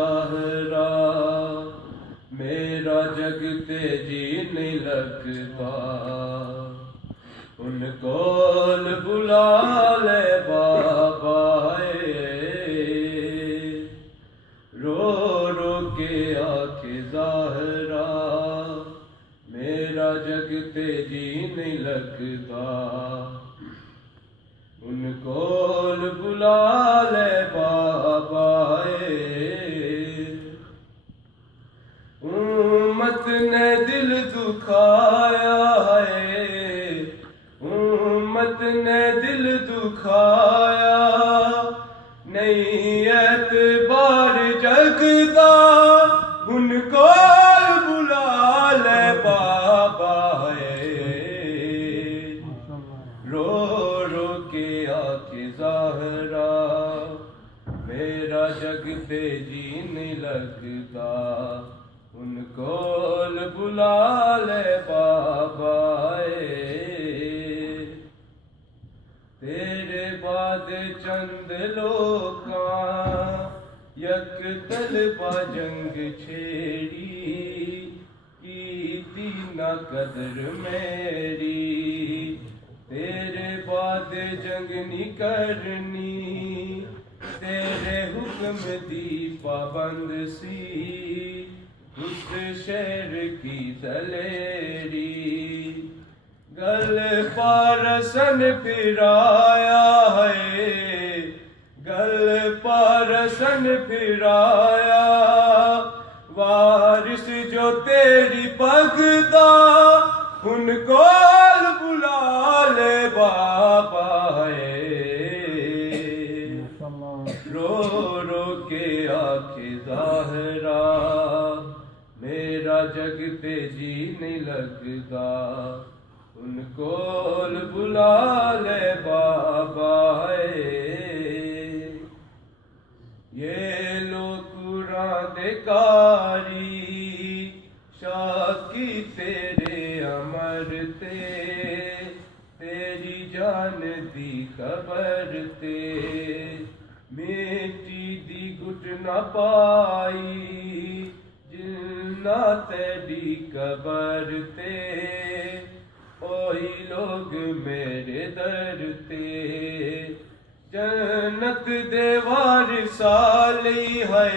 ज़ाहरा मेरा जगते जी नहीं लगता, उनको बुला ले बाबाए। रो रो के आके ज़ाहरा मेरा जगते जी नहीं लगता, उनको बुला ले बाबाए। उम्मत ने दिल दुखाया है, उम्मत ने दिल दुखाया, नहीं एतबार जगदा, उनको बुला ले बाबा है। रो रो के आके ज़ाहरा मेरा जगते जी नहीं लगता, उनको बुला ले बाबा है। तेरे बाद चंद लोका यक तलबा जंग छेड़ी, कीती ना कदर मेरी। तेरे बाद जंग नी करनी, तेरे हुक्म दी पाबंद सी, उस शेर की दलेरी। गल पारसन फिराया है, गल पारसन फिराया, वारिस जो तेरी पगदा, उनको बुला ले बाबा है। रो रो के आके ज़ाहरा मेरा जगते जी नहीं लगता, उनको बुला ले बाबा है। ये लोग कुरान देकारी शाकी तेरे अमर ते, तेरी जान दी खबर ते, मिट्टी दी गुट न पाई, जिन्ना तेरी कबर ते, ओही लोग मेरे दर ते। जन्नत दे वारिसाली है,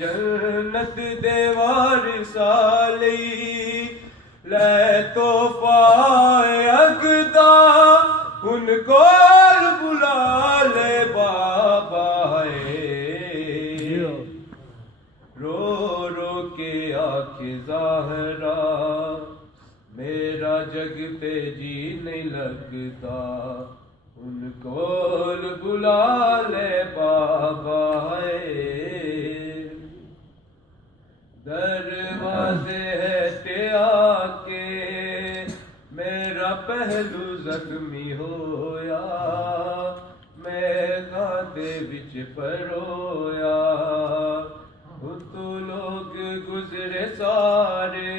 जन्नत दे वारिसाली, ले तोहफा अगदा, उनको बुला ले बाबा है। रो रो के आके ज़ाहरा मेरा जगते जी नहीं लगता, उनको बुला ले बाबा है। दरवाजे है ते आके मेरा पहलू जख्मी होया, मैं गादे बिच परोया। तू लोग गुजरे सारे,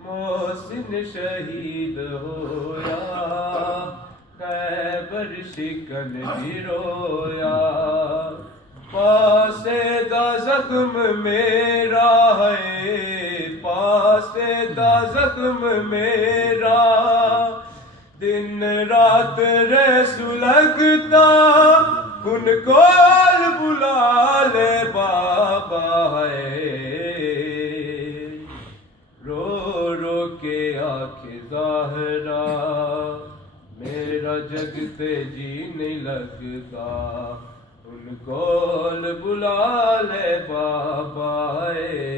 मोहसिन शहीद होया, खैबर शिकन भी रोया। पासे दा जख्म मेरा है, पासे दा जख्म मेरा, दिन रात रे सुलगता, उनको बुला ले बाबा है। रो रो के आके ज़ाहरा मेरा जगते जी नहीं लगता, उनको बुला ले बाबा है।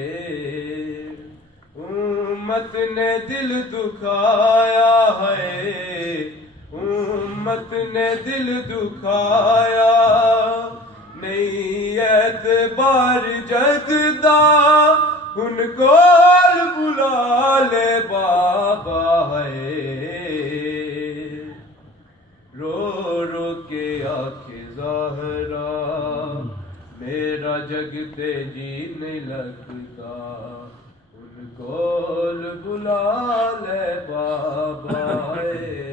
उम्मत ने दिल दुखाया है, उम्मत ने दिल दुखाया, नहीं एतबार जगदा, उनको बुला ले बाबा है। रो रो के आके ज़ाहरा मेरा जगते जी नहीं लगता, उनको बुला ले बाबा है।